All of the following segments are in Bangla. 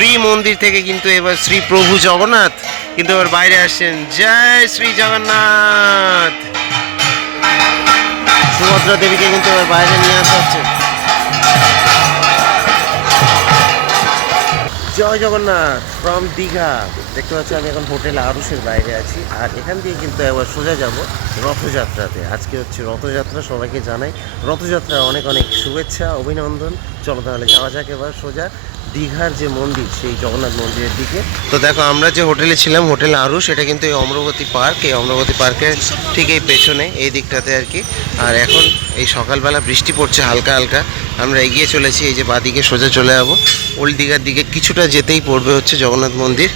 শ্রী মন্দির থেকে কিন্তু এবার শ্রী প্রভু জগন্নাথ কিন্তু এবার বাইরে আসছেন। জয় শ্রী জগন্নাথ। সুভদ্রা দেবীকে কিন্তু এবার বাইরে নিয়ে আসা হচ্ছে। জয় জগন্নাথ ফ্রম দীঘা। দেখতে পাচ্ছি আমি এখন হোটেল আরুষের বাইরে আছি, আর এখান দিয়ে কিন্তু এবার সোজা যাব রথযাত্রাতে। আজকে হচ্ছে রথযাত্রা, সবাইকে জানাই রথযাত্রার অনেক অনেক শুভেচ্ছা, অভিনন্দন। চলো তাহলে যাওয়া যাক এবার সোজা দীঘার যে মন্দির সেই জগন্নাথ মন্দিরের দিকে। তো দেখো আমরা যে হোটেলে ছিলাম, হোটেল আরুষ, এটা কিন্তু এই অমরাবতী পার্ক, এই অমরাবতী পার্কের ঠিক এই পেছনে এই দিকটাতে আর কি। আর এখন এই সকালবেলা বৃষ্টি পড়ছে হালকা হালকা। আমরা এগিয়ে চলেছি, এই যে বাদিকে সোজা চলে যাবো ওল্ড দীঘার দিকে। কিছুটা যেতেই পড়বে হচ্ছে জগন্নাথ মন্দির।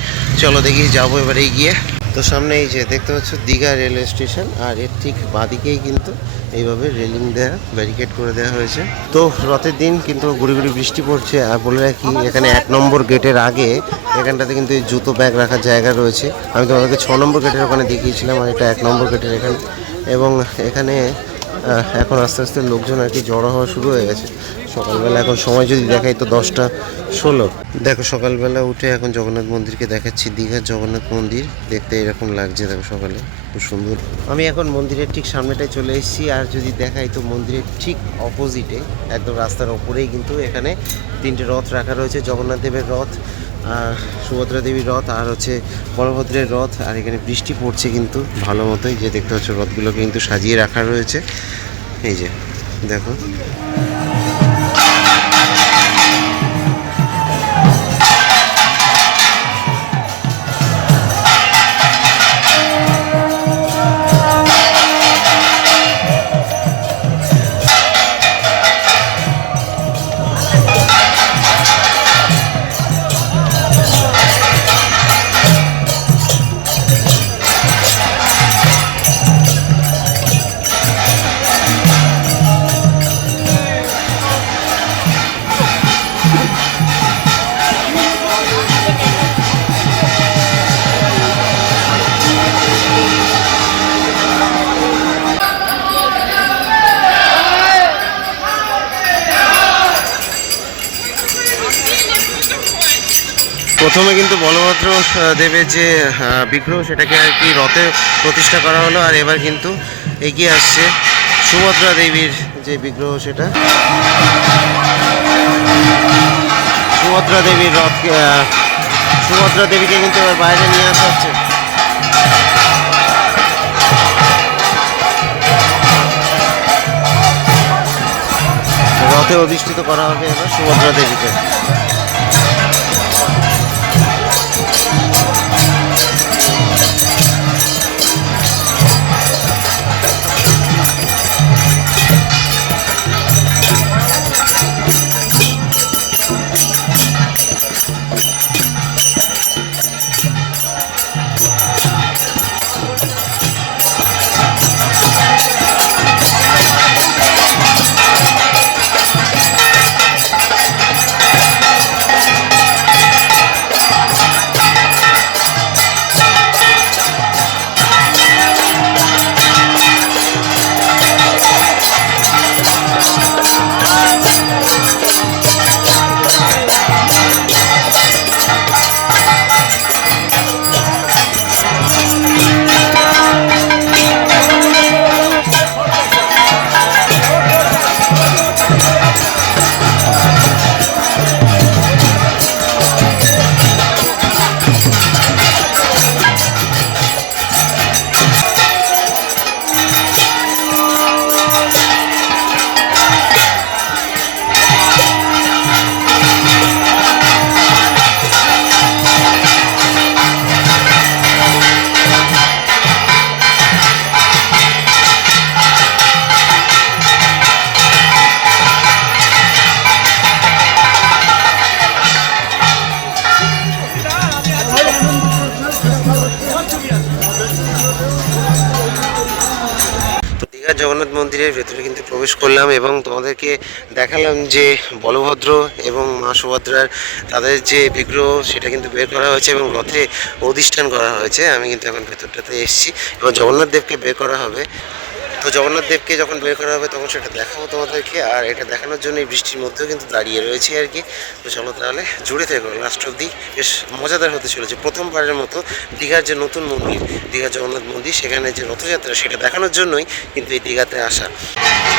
চলো দেখি যাবো এবার এগিয়ে। তো সামনে এই যে দেখতে পাচ্ছ দীঘা রেলওয়ে স্টেশন, আর এর ঠিক বাদিকেই কিন্তু এইভাবে রেলিং দেওয়া, ব্যারিকেড করে দেওয়া হয়েছে। তো রথের দিন কিন্তু গুড়ি গুড়ি বৃষ্টি পড়ছে। আর বলে রাখি এখানে 1 নম্বর গেটের আগে এখানটাতে কিন্তু এই জুতো ব্যাগ রাখার জায়গা রয়েছে। আমি তোমাদেরকে 6 নম্বর গেটের ওখানে দেখিয়েছিলাম, আর এটা 1 নম্বর গেটের এখানে। এবং এখানে এখন আস্তে আস্তে লোকজন আর কি জড়ো হওয়া শুরু হয়ে গেছে। সকালবেলা এখন সময় যদি দেখাই তো 10টা 16। দেখো সকালবেলা উঠে এখন জগন্নাথ মন্দিরকে দেখাচ্ছি। দীঘার জগন্নাথ মন্দির দেখতে এরকম লাগছে, দেখো সকালে খুব সুন্দর। আমি এখন মন্দিরের ঠিক সামনেটায় চলে এসেছি, আর যদি দেখাই তো মন্দিরের ঠিক অপোজিটে একদম রাস্তার ওপরেই কিন্তু এখানে 3টে রথ রাখা রয়েছে। জগন্নাথ দেবের রথ, আর সুভদ্রা দেবীর রথ, আর হচ্ছে বলভদ্রের রথ। আর এখানে বৃষ্টি পড়ছে কিন্তু ভালো মতোই, যে দেখতে পাচ্ছ রথগুলোকে কিন্তু সাজিয়ে রাখা রয়েছে। এই যে দেখো প্রথমে কিন্তু বলভদ্র দেবের যে বিগ্রহ সেটাকে আর কি রথে প্রতিষ্ঠা করা হলো, আর এবার কিন্তু এগিয়ে আসছে সুভদ্রা দেবীর যে বিগ্রহ, সেটা সুভদ্রা দেবীর রথ। সুভদ্রা দেবীকে কিন্তু এবার বাইরে নিয়ে আসা হচ্ছে। রথে অধিষ্ঠিত করা হবে এবার সুভদ্রা দেবীকে। জগন্নাথ মন্দিরের ভেতরে কিন্তু প্রবেশ করলাম এবং তোমাদেরকে দেখালাম যে বলভদ্র এবং মা সুভদ্রার তাদের যে বিগ্রহ সেটা কিন্তু বের করা হয়েছে এবং রথে অধিষ্ঠান করা হয়েছে। আমি কিন্তু এখন ভেতরটাতে এসেছি এবং জগন্নাথ দেবকে বের করা হবে। তো জগন্নাথ দেবকে যখন বের করা হবে তখন সেটা দেখাবো তোমাদেরকে, আর এটা দেখানোর জন্য এই বৃষ্টির মধ্যেও কিন্তু দাঁড়িয়ে রয়েছি আর কি। তো চলো তাহলে জুড়ে থেকো লাস্ট অবধি, বেশ মজাদার হতে চলেছে। প্রথমবারের মতো দীঘার যে নতুন মন্দির, দীঘার জগন্নাথ মন্দির, সেখানে যে রথযাত্রা সেটা দেখানোর জন্যই কিন্তু এই দীঘাতে আসা।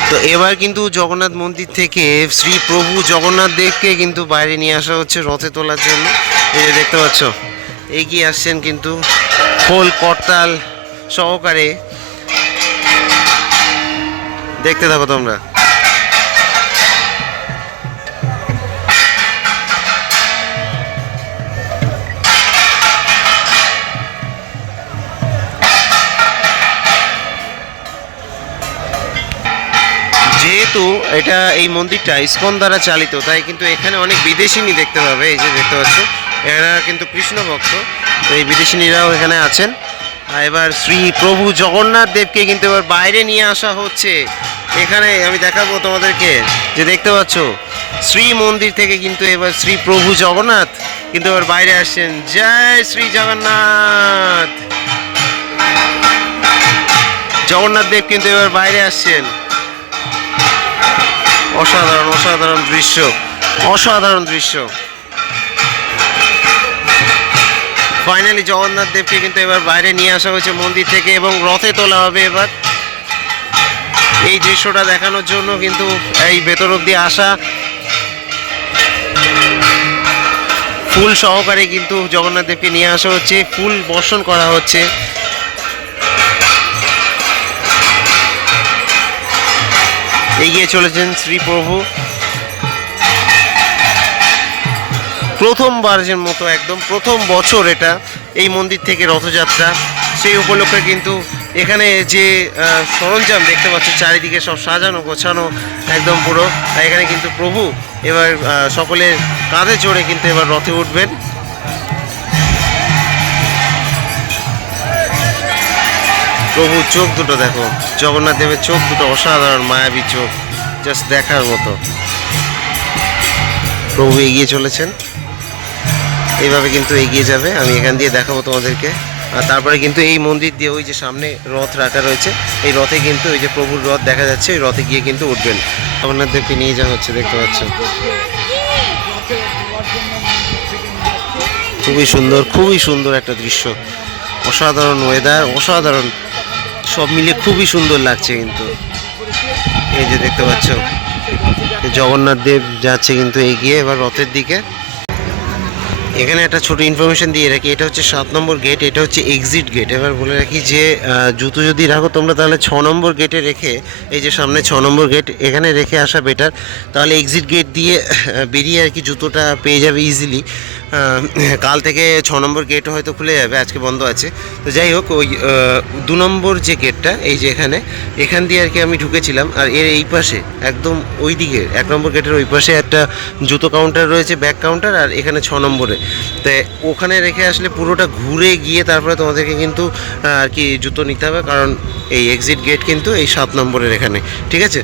তো এবার কিন্তু জগন্নাথ মন্দির থেকে শ্রী প্রভু জগন্নাথ দেবকে কিন্তু বাইরে নিয়ে আসা হচ্ছে রথে তোলার জন্য। এই যে দেখতে পাচ্ছ এগিয়ে আসছেন কিন্তু খোল করতাল সহকারে, দেখতে থাকো তোমরা। যেহেতু এটা এই মন্দিরটা ইসকন দ্বারা চালিত, তাই কিন্তু এখানে অনেক বিদেশিনী দেখতে পাবে। এই যে দেখতে পাচ্ছ এরা কিন্তু কৃষ্ণ ভক্ত, তো এই বিদেশিনীরাও এখানে আছেন। আর এবার শ্রী প্রভু জগন্নাথ দেবকে কিন্তু এবার বাইরে নিয়ে আসা হচ্ছে। এখানে আমি দেখাবো তোমাদেরকে, যে দেখতে পাচ্ছ শ্রী মন্দির থেকে কিন্তু এবার শ্রী প্রভু জগন্নাথ কিন্তু এবার বাইরে আসছেন। জয় শ্রী জগন্নাথ। জগন্নাথ দেব কিন্তু এবার বাইরে আসছেন। অসাধারণ অসাধারণ দৃশ্য, অসাধারণ দৃশ্য। ফাইনালি জগন্নাথ দেবকে কিন্তু এবার বাইরে নিয়ে আসা হয়েছে মন্দির থেকে এবং রথে তোলা হবে এবার। এই দৃশ্যটা দেখানোর জন্য কিন্তু এই ভেতর অব্দি আসা, ফুল সহকারে কিন্তু জগন্নাথ দেবকে নিয়ে আসা হচ্ছে, ফুল বর্ষণ করা হচ্ছে। এগিয়ে চলেছেন শ্রী প্রভু। প্রথমবারের মতো একদম প্রথম বছর এটা এই মন্দির থেকে রথযাত্রা, সেই উপলক্ষে কিন্তু এখানে যে সরঞ্জাম দেখতে পাচ্ছ চারিদিকে সব সাজানো গোছানো একদম পুরো। এখানে কিন্তু প্রভু এবার সকলের কাঁধে চড়ে কিন্তু এবার রথে উঠবেন। প্রভুর চোখ দুটো দেখো, জগন্নাথ দেবের চোখ দুটো অসাধারণ মায়াবী চোখ, জাস্ট দেখার মতো। প্রভু এগিয়ে চলেছেন, এইভাবে কিন্তু এগিয়ে যাবে। আমি এখান দিয়ে দেখাবো তোমাদেরকে। আর তারপরে কিন্তু এই মন্দির দিয়ে ওই যে সামনে রথ রাখা রয়েছে, এই রথে কিন্তু ওই যে প্রভুর রথ দেখা যাচ্ছে, ওই রথে গিয়ে কিন্তু উঠবেন। জগন্নাথ দেবকে নিয়ে যাওয়া হচ্ছে, দেখতে পাচ্ছ। খুবই সুন্দর, খুবই সুন্দর একটা দৃশ্য, অসাধারণ ওয়েদার, অসাধারণ সব মিলে খুবই সুন্দর লাগছে কিন্তু। এই যে দেখতে পাচ্ছ জগন্নাথ দেব যাচ্ছে কিন্তু এগিয়ে এবার রথের দিকে। এখানে একটা ছোট ইনফরমেশন দিয়ে রাখি, এটা হচ্ছে 7 নম্বর গেট, এটা হচ্ছে এক্সিট গেট। এবার বলে রাখি যে জুতো যদি রাখো তোমরা তাহলে 6 নম্বর গেটে রেখে, এই যে সামনে 6 নম্বর গেট, এখানে রেখে আসা বেটার। তাহলে এক্সিট গেট দিয়ে বেরিয়ে আর কি জুতোটা পেয়ে যাবে ইজিলি। কাল থেকে 6 নম্বর গেট হয়তো খুলে যাবে, আজকে বন্ধ আছে। তো যাই হোক, ওই 2 নম্বর যে গেটটা, এই যে এখান দিয়ে আর কি আমি ঢুকেছিলাম। আর এর এই পাশে একদম ওই দিকে 1 নম্বর গেটের ওই পাশে একটা জুতো কাউন্টার রয়েছে, ব্যাগ কাউন্টার, আর এখানে 6 নম্বরে। তো ওখানে রেখে আসলে পুরোটা ঘুরে গিয়ে তারপরে তোমাদেরকে কিন্তু আর কি জুতো নিতে হবে, কারণ এই এক্সিট গেট কিন্তু এই 7 নম্বরের এখানে, ঠিক আছে।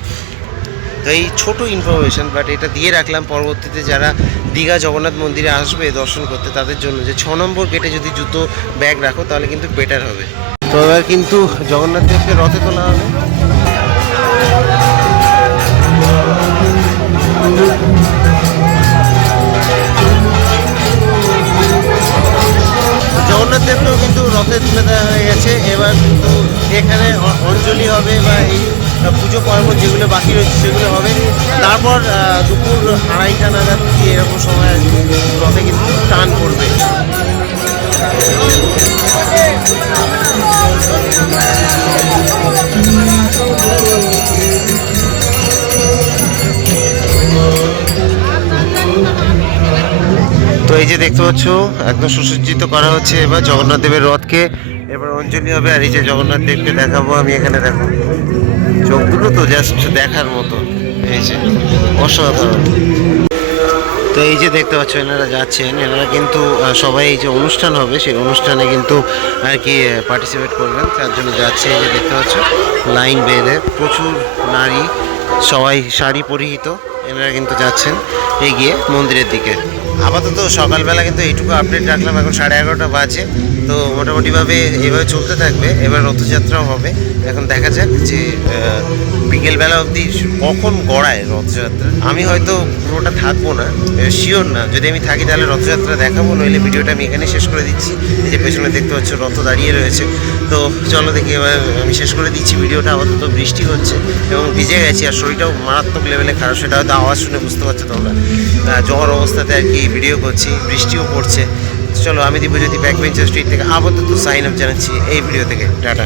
তো এই ছোটো ইনফরমেশান, বাট এটা দিয়ে রাখলাম পরবর্তীতে যারা দীঘা জগন্নাথ মন্দিরে আসবে দর্শন করতে তাদের জন্য, যে 6 নম্বর গেটে যদি জুতো ব্যাগ রাখো তাহলে কিন্তু বেটার হবে। তো এবার কিন্তু জগন্নাথ দেবকে রথে তোলা হবে। জগন্নাথ দেবকেও কিন্তু রথে তুলে দেওয়া হয়ে গেছে। এবার কিন্তু এখানে অঞ্জলি হবে বা এই পুজো পার্বণ যেগুলো বাকি রয়েছে সেগুলো হবে। তারপর দুপুর 2:30টা নাগাদ এরকম সময় রথে কিন্তু টান পড়বে। তো এই যে দেখতে পাচ্ছ একদম সুসজ্জিত করা হচ্ছে এবার জগন্নাথ দেবের রথকে। এবার অঞ্জলি হবে, আর এই যে জগন্নাথ দেবকে দেখাবো আমি এখানে, দেখো চোখ দুটো তো জাস্ট দেখার মতো, এই যে অসাধারণ। তো এই যে দেখতে পাচ্ছ এনারা যাচ্ছেন, এনারা কিন্তু সবাই এই যে অনুষ্ঠান হবে সেই অনুষ্ঠানে কিন্তু আর কি পার্টিসিপেট করবেন, তার জন্য যাচ্ছে। এই যে দেখতে পাচ্ছ লাইন বেঁধে প্রচুর নারী, সবাই শাড়ি পরিহিত, এনারা কিন্তু যাচ্ছেন এগিয়ে মন্দিরের দিকে। আপাতত সকালবেলা কিন্তু এইটুকু আপডেট রাখলাম, এখন 11:30 বাজে। তো মোটামুটিভাবে এইভাবে চলতে থাকবে। এবার রথযাত্রাও হবে, এখন দেখা যাক যে বিকেলবেলা অবধি কখন গড়ায় রথযাত্রা। আমি হয়তো পুরোটা থাকবো না, শিওর না। যদি আমি থাকি তাহলে রথযাত্রা দেখাবো, নইলে ভিডিওটা আমি এখানে শেষ করে দিচ্ছি। এই যে পেছনে দেখতে পাচ্ছ রথ দাঁড়িয়ে রয়েছে। তো চলো দেখি, এবার আমি শেষ করে দিচ্ছি ভিডিওটা। আপাতত বৃষ্টি হচ্ছে এবং ভিজে গেছি, আর শরীরটাও মারাত্মক লেভেলে খারাপ। সেটা হয়তো আওয়াজ শুনে বুঝতে পারছো তোমরা। জ্বর অবস্থাতে আর কি ভিডিও করছি, বৃষ্টিও পড়ছে। চলো, আমি দিব্যজ্যোতি ব্যাক বেঞ্চার স্ট্রিট থেকে আপাতত সাইন আপ জানাচ্ছি এই ভিডিও থেকে। টাটা।